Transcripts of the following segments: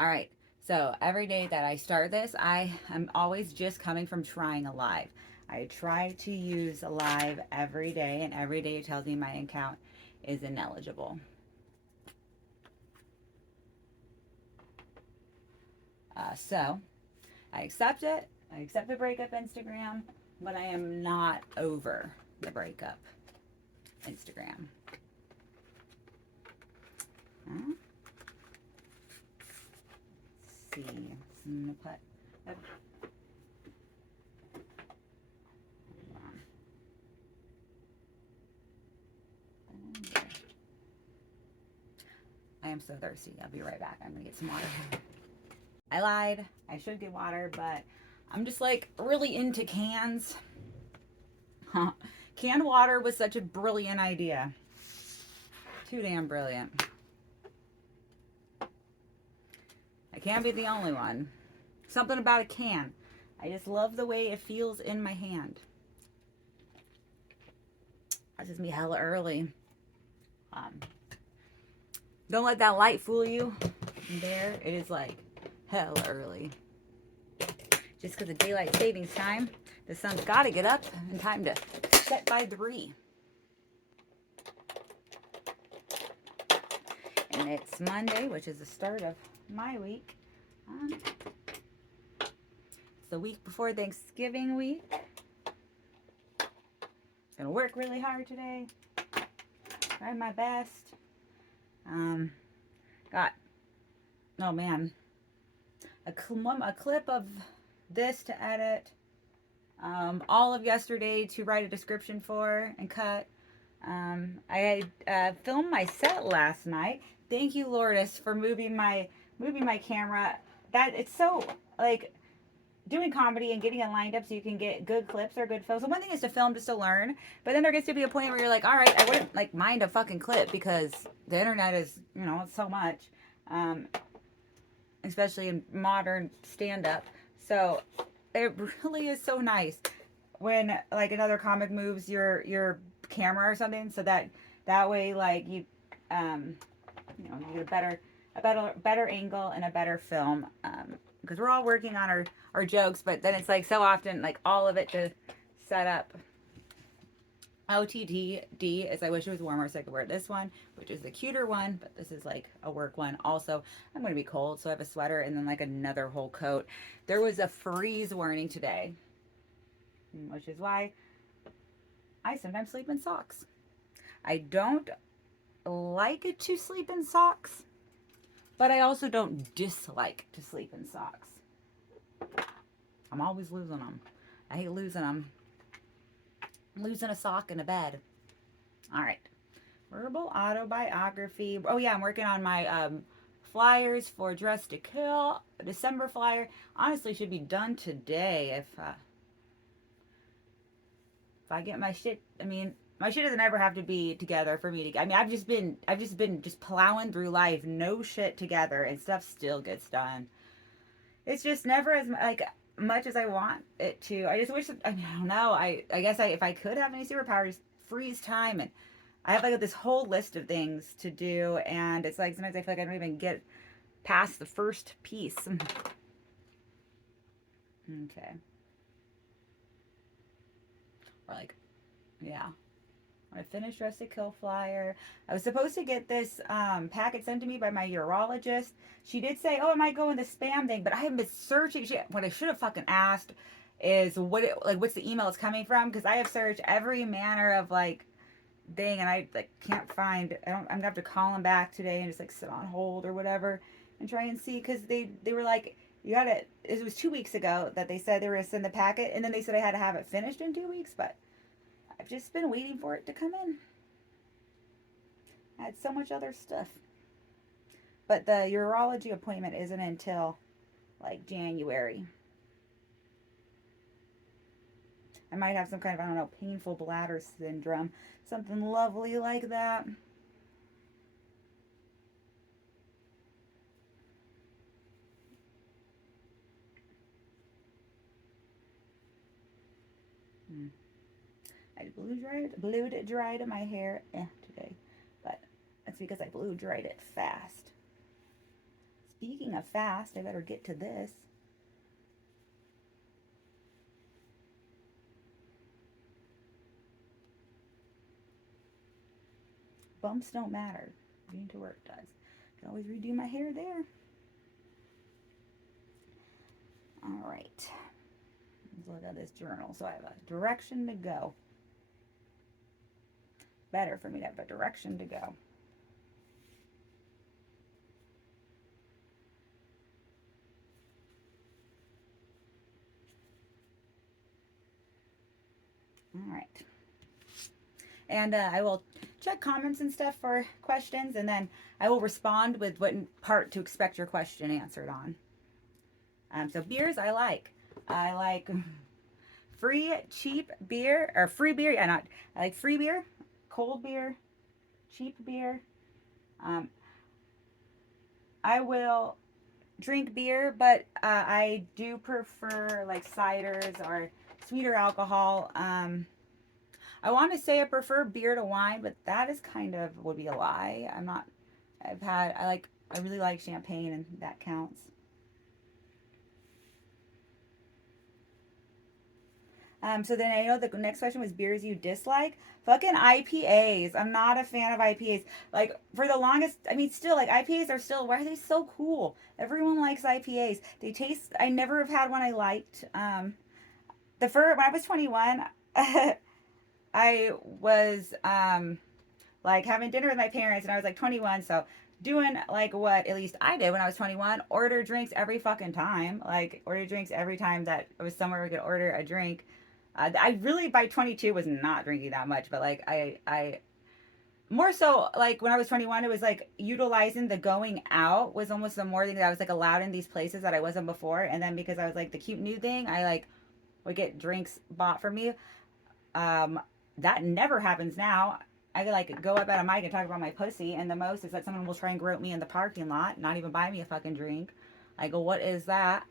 All right. So every day that I start this, I am always just coming from trying a live. I try to use a live every day, and every day it tells me my account is ineligible. So I accept it. I accept the breakup Instagram, but I am not over the breakup Instagram. Let's see. I'm gonna put. I am so thirsty. I'll be right back. I'm gonna get some water. I lied. I should get water, but I'm just like really into cans. Canned water was such a brilliant idea. Too damn brilliant. I can't be the only one. Something about a can. I just love the way it feels in my hand. That's just me hella early. Um, don't let that light fool you. There, it is like hella early. Just because of daylight savings time, the sun's got to get up in time to set by 3. And it's Monday, which is the start of my week. It's the week before Thanksgiving week. Gonna work really hard today. Try my best. Got, oh man, a clip of this to edit. All of yesterday to write a description for and cut. I filmed my set last night. Thank you, Lourdes, for moving my camera. That it's so like doing comedy and getting it lined up so you can get good clips or good films. So one thing is to film just to learn, but then there gets to be a point where you're like, all right, I wouldn't like mind a fucking clip because the internet is, you know, it's so much, especially in modern stand-up. So it really is so nice when like another comic moves your camera or something, so that way like you know, you get a better angle and a better film, because we're all working on our jokes, but then it's like so often like all of it to set up. OTD is I wish it was warmer so I could wear this one, which is the cuter one, but this is like a work one. Also, I'm going to be cold, so I have a sweater and then like another whole coat. There was a freeze warning today, which is why I sometimes sleep in socks. I don't like it to sleep in socks, but I also don't dislike to sleep in socks. I'm always losing them. I hate losing them. I'm losing a sock in a bed. All right. Verbal autobiography. Oh, yeah, I'm working on my flyers for Dress to Kill. A December flyer. Honestly, should be done today if I get my shit. I mean, my shit doesn't ever have to be together for me to. I mean, I've just been just plowing through life, no shit together, and stuff still gets done. It's just never as like much as I want it to. I just wish. I mean, I don't know. I guess if I could have any superpowers, freeze time, and I have like this whole list of things to do, and it's like sometimes I feel like I don't even get past the first piece. Okay. Or like, yeah. I finished Dress to Kill flyer. I was supposed to get this packet sent to me by my urologist. She did say, "Oh, it might go in the spam thing," but I haven't been searching. What I should have fucking asked is what's the email it's coming from? Because I have searched every manner of like thing, and I like can't find. I'm gonna have to call them back today and just like sit on hold or whatever and try and see, because they were like, you gotta. It was 2 weeks ago that they said they were gonna send the packet, and then they said I had to have it finished in 2 weeks, but I've just been waiting for it to come in. I had so much other stuff. But the urology appointment isn't until like January. I might have some kind of, I don't know, painful bladder syndrome. Something lovely like that. Hmm. I blew dried my hair today. But that's because I blew dried it fast. Speaking of fast, I better get to this. Bumps don't matter. Getting to work does. Can always redo my hair there. All right. Let's look at this journal. So I have a direction to go. Better for me to have a direction to go. All right. And I will check comments and stuff for questions, and then I will respond with what part to expect your question answered on. So beers I like. I like free cheap beer, or free beer. Yeah, not. I like free beer, cold beer, cheap beer. Um, I will drink beer, but I do prefer like ciders or sweeter alcohol. I want to say I prefer beer to wine, but that is kind of would be a lie. I'm not. I really like champagne, and that counts. So then I know the next question was beers you dislike. Fucking IPAs. I'm not a fan of IPAs. Like for the longest, I mean, still like IPAs are still. Why are they so cool? Everyone likes IPAs. They taste. I never have had one I liked. The first when I was 21, I was like having dinner with my parents, and I was like 21, so doing like what at least I did when I was 21, order drinks every fucking time. Like order drinks every time that I was somewhere we could order a drink. I really by 22 was not drinking that much, but like I more so like when I was 21, it was like utilizing the going out was almost the more thing that I was like allowed in these places that I wasn't before. And then because I was like the cute new thing, I like would get drinks bought for me. Um, that never happens now. I could like go up at a mic and talk about my pussy, and the most is that someone will try and grope me in the parking lot, not even buy me a fucking drink. I go, what is that?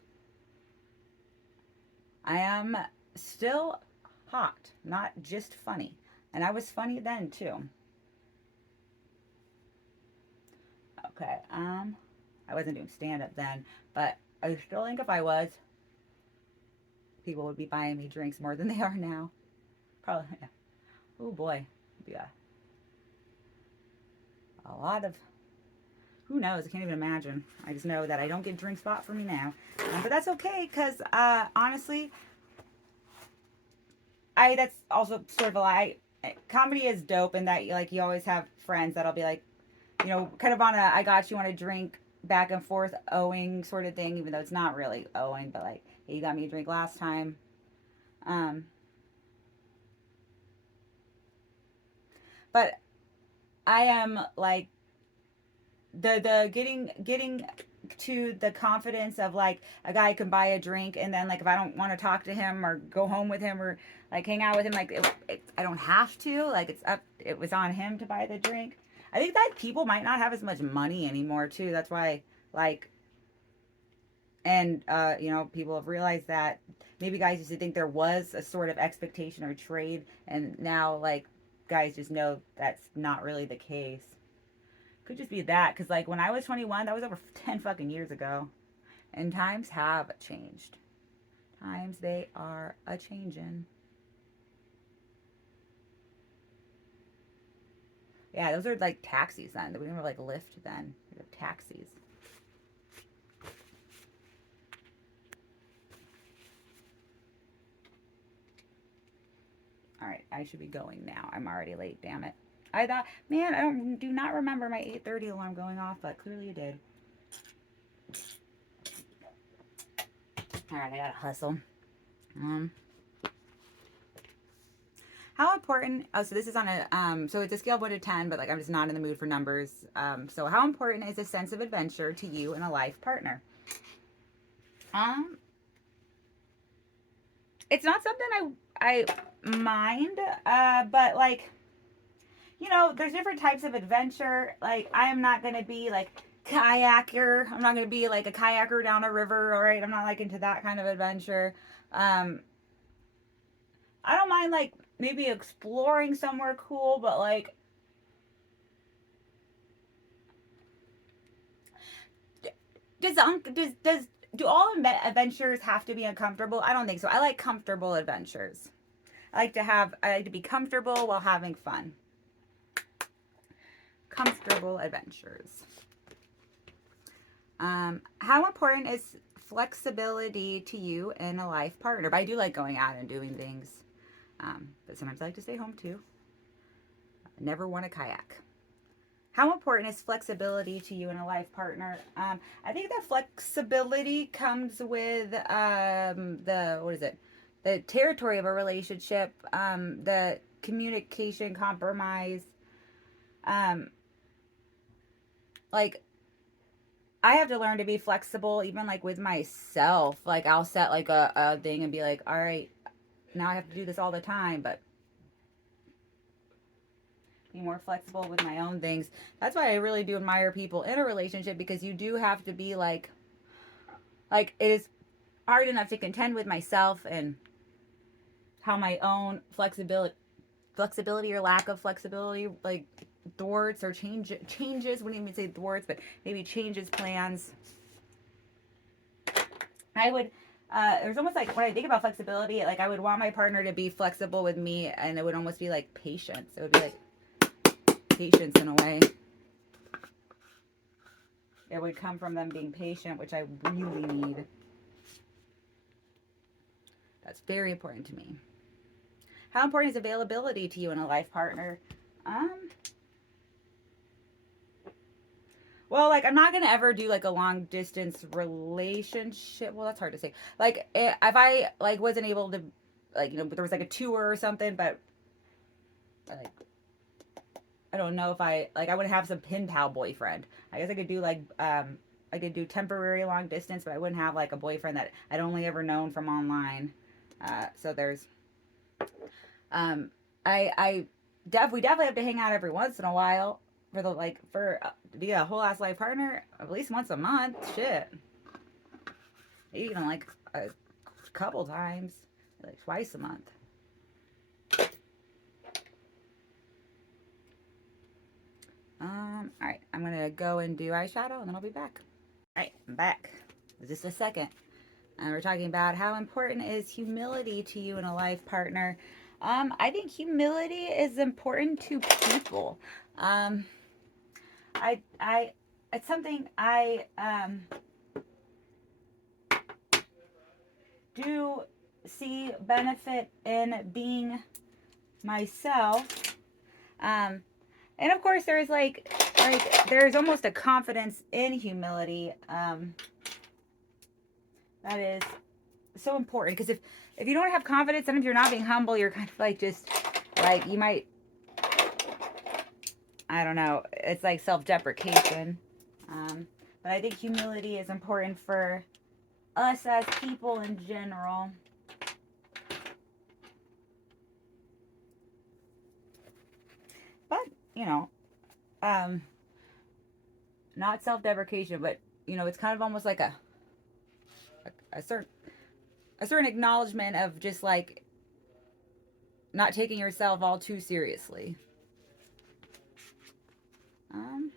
I am still hot, not just funny. And I was funny then too. Okay, I wasn't doing stand up then, but I still think if I was, people would be buying me drinks more than they are now. Probably, yeah. Oh boy, yeah. A lot of, who knows? I can't even imagine. I just know that I don't get drinks bought for me now. But that's okay, because honestly, that's also sort of a lie. Comedy is dope, and that like you always have friends that'll be like, kind of on a I got you on a drink back and forth owing sort of thing, even though it's not really owing, but like, hey, you got me a drink last time. Um, but I am like the getting to the confidence of like a guy can buy a drink, and then like if I don't want to talk to him or go home with him or like hang out with him, like I don't have to, like it was on him to buy the drink. I think that people might not have as much money anymore too. That's why like, and people have realized that maybe guys used to think there was a sort of expectation or trade, and now like guys just know that's not really the case. Could just be that, because like when I was 21, that was over 10 fucking years ago. And times have changed. Times they are a changin'. Yeah, those are like taxis then. We didn't like Lyft then. We were taxis. All right, I should be going now. I'm already late, damn it. I thought, man, I do not remember my 8:30 alarm going off, but clearly it did. All right, I gotta hustle. Um, how important? Oh, so this is on a so it's a scale of 1 to 10, but like I'm just not in the mood for numbers. So how important is a sense of adventure to you and a life partner? Um, it's not something I mind, but like there's different types of adventure. Like I am not gonna be like kayaker. I'm not gonna be like a kayaker down a river. All right, I'm not like into that kind of adventure. Um, I don't mind like maybe exploring somewhere cool, but like Do all adventures have to be uncomfortable? I don't think so. I like comfortable adventures. I like to be comfortable while having fun. Comfortable adventures. How important is flexibility to you in a life partner? But I do like going out and doing things. But sometimes I like to stay home too. I never want to kayak. How important is flexibility to you in a life partner? I think that flexibility comes with the territory of a relationship, the communication, compromise. Um, like I have to learn to be flexible, even like with myself. Like I'll set like a thing and be like, all right, now I have to do this all the time, but be more flexible with my own things. That's why I really do admire people in a relationship, because you do have to be like it is hard enough to contend with myself and how my own flexibility or lack of flexibility like thwarts or changes, wouldn't even say thwarts, but maybe changes plans. I would there's almost like, when I think about flexibility, like I would want my partner to be flexible with me, and it would almost be like patience. It would be like patience in a way. It would come from them being patient, which I really need. That's very important to me. How important is availability to you in a life partner? Um, well, like I'm not gonna ever do like a long distance relationship. Well, that's hard to say. Like if I like wasn't able to, like, there was like a tour or something, but like I don't know if I would have some pen pal boyfriend. I guess I could do like I could do temporary long distance, but I wouldn't have like a boyfriend that I'd only ever known from online. So there's I we definitely have to hang out every once in a while for the like for to be a whole ass life partner at least once a month. Shit, even like a couple times, like twice a month. All right, I'm gonna go and do eyeshadow, and then I'll be back. All right, I'm back. Just a second. And we're talking about how important is humility to you in a life partner. I think humility is important to people. Um, I, it's something I do see benefit in being myself. Um, and of course, there's there's almost a confidence in humility. That is so important, because if you don't have confidence, sometimes you're not being humble. You're kind of like just like you might, I don't know. It's like self-deprecation. But I think humility is important for us as people in general. But you know, um, not self-deprecation, but it's kind of almost like a certain acknowledgement of just like not taking yourself all too seriously. Um,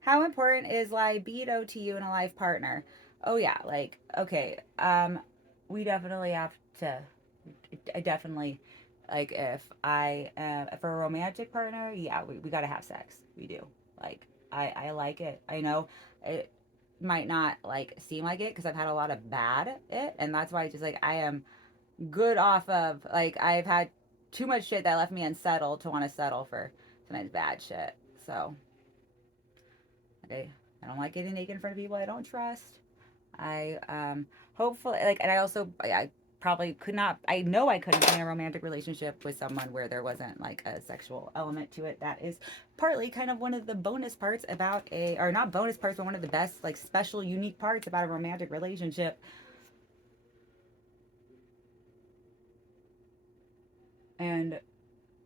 how important is libido to you in a life partner? Oh yeah, like okay, we definitely have to. I definitely like if for a romantic partner, yeah, we gotta have sex. We do. Like I like it. I know it might not like seem like it because I've had a lot of bad it, and that's why just like I am good off of like I've had too much shit that left me unsettled to want to settle for sometimes bad shit. So I don't like getting naked in front of people I don't trust. I hopefully like, and I also I probably could not. I know I couldn't be in a romantic relationship with someone where there wasn't like a sexual element to it. That is partly kind of one of the bonus parts about or not bonus parts, but one of the best like special unique parts about a romantic relationship. And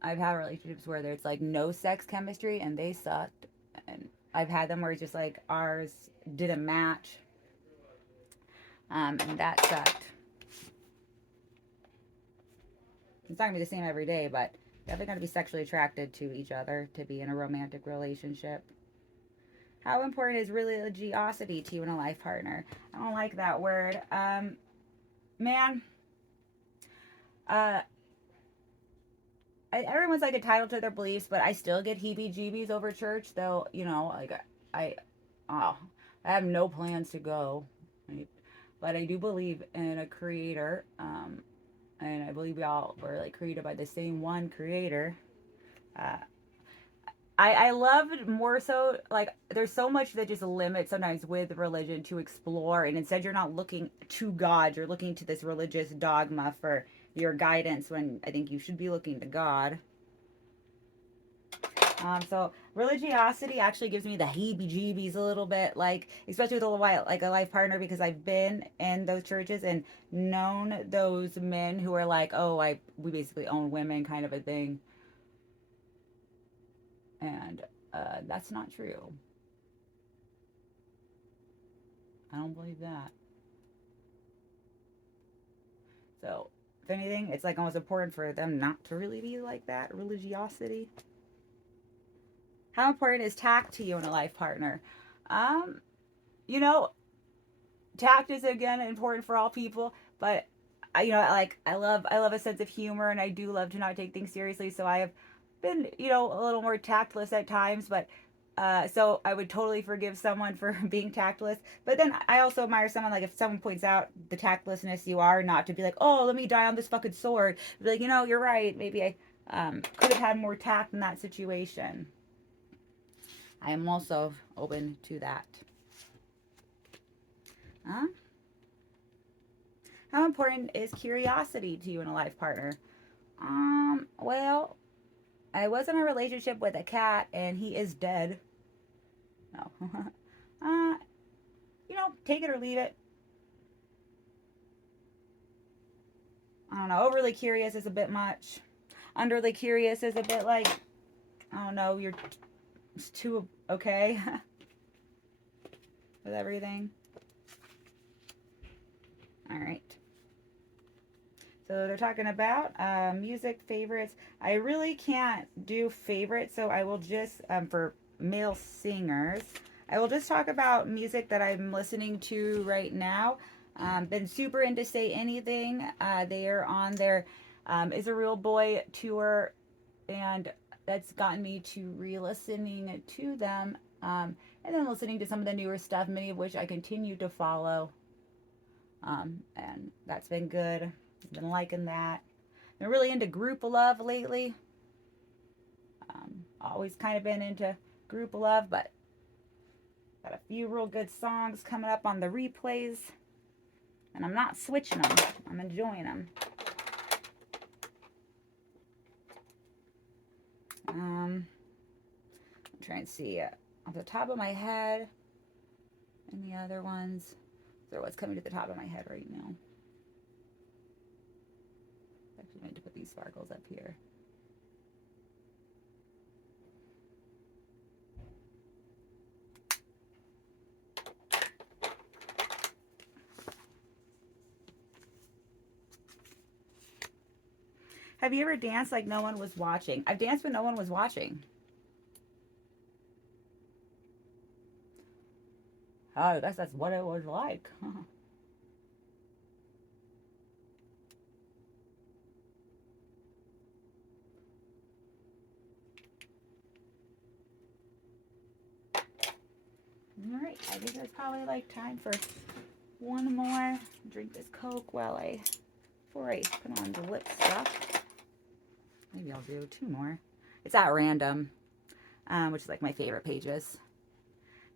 I've had relationships where there's like no sex chemistry and they sucked, and I've had them where it's just like ours didn't match, and that sucked. It's not gonna be the same every day, but definitely gonna be sexually attracted to each other to be in a romantic relationship. How important is religiosity to you and a life partner? I don't like that word. Man, uh, everyone's like entitled to their beliefs, but I still get heebie-jeebies over church, though. You know, like I, oh, I have no plans to go, right? But I do believe in a creator, and I believe we all were like created by the same one creator. Uh, I loved more so like there's so much that just limits sometimes with religion to explore, and instead you're not looking to God, you're looking to this religious dogma for your guidance when I think you should be looking to God. So religiosity actually gives me the heebie-jeebies a little bit, like especially with like a life partner, because I've been in those churches and known those men who are like, oh, we basically own women, kind of a thing, and that's not true. I don't believe that. So if anything, it's like almost important for them not to really be like that. Religiosity. How important is tact to you and a life partner? Um, you know, tact is again important for all people, but I love a sense of humor, and I do love to not take things seriously. So I have been a little more tactless at times, but so I would totally forgive someone for being tactless. But then I also admire someone, like if someone points out the tactlessness you are, not to be like, oh, let me die on this fucking sword. Be like, you're right. Maybe I could have had more tact in that situation. I am also open to that. Huh? How important is curiosity to you and a life partner? Well, I was in a relationship with a cat and he is dead. No. uh, take it or leave it. I don't know. Overly curious is a bit much. Underly curious is a bit like, I don't know, you're too okay with everything. All right. So they're talking about music favorites. I really can't do favorites, so I will just, for male singers, I will just talk about music that I'm listening to right now. Been super into Say Anything. They are on their Is a Real Boy tour, and that's gotten me to re-listening to them. And then listening to some of the newer stuff, many of which I continue to follow. And that's been good. Been liking that. Been really into Group Love lately. Always kind of been into Group Love, but got a few real good songs coming up on the replays. And I'm not switching them. I'm enjoying them. I'm trying to see off the top of my head and the other ones. So what's coming to the top of my head right now? Actually, I need to put these sparkles up here. Have you ever danced like no one was watching? I've danced when no one was watching. Oh, I guess that's what it was like. All right, I think there's probably like time for one more. Drink this Coke before I put on the lip stuff. Maybe I'll do two more. It's at random, which is like my favorite pages.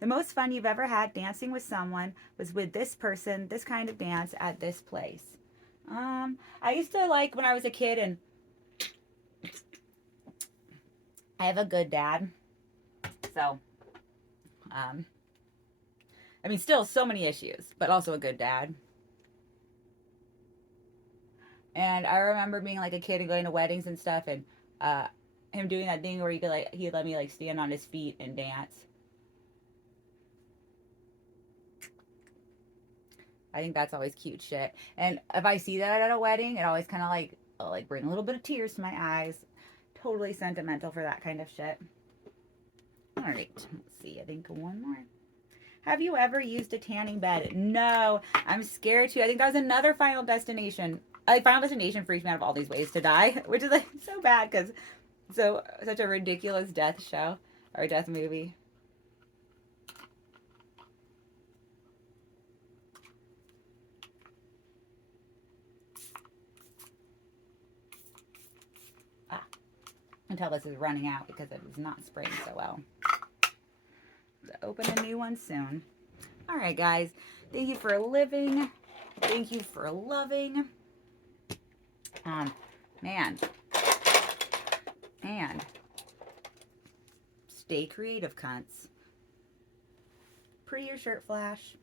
The most fun you've ever had dancing with someone was with this person, this kind of dance at this place. I used to like when I was a kid, and I have a good dad. So, I mean, still so many issues, but also a good dad. And I remember being like a kid and going to weddings and stuff, and him doing that thing where he'd let me like stand on his feet and dance. I think that's always cute shit. And if I see that at a wedding, it always kind of like bring a little bit of tears to my eyes. Totally sentimental for that kind of shit. All right, let's see. I think one more. Have you ever used a tanning bed? No, I'm scared to. I think that was another Final Destination. Like Final Destination freaks me out of all these ways to die, which is like so bad because such a ridiculous death show or death movie. Until this is running out because it is not spraying so well. So open a new one soon. All right, guys. Thank you for living. Thank you for loving. Man. And stay creative, cunts. Pretty your shirt flash.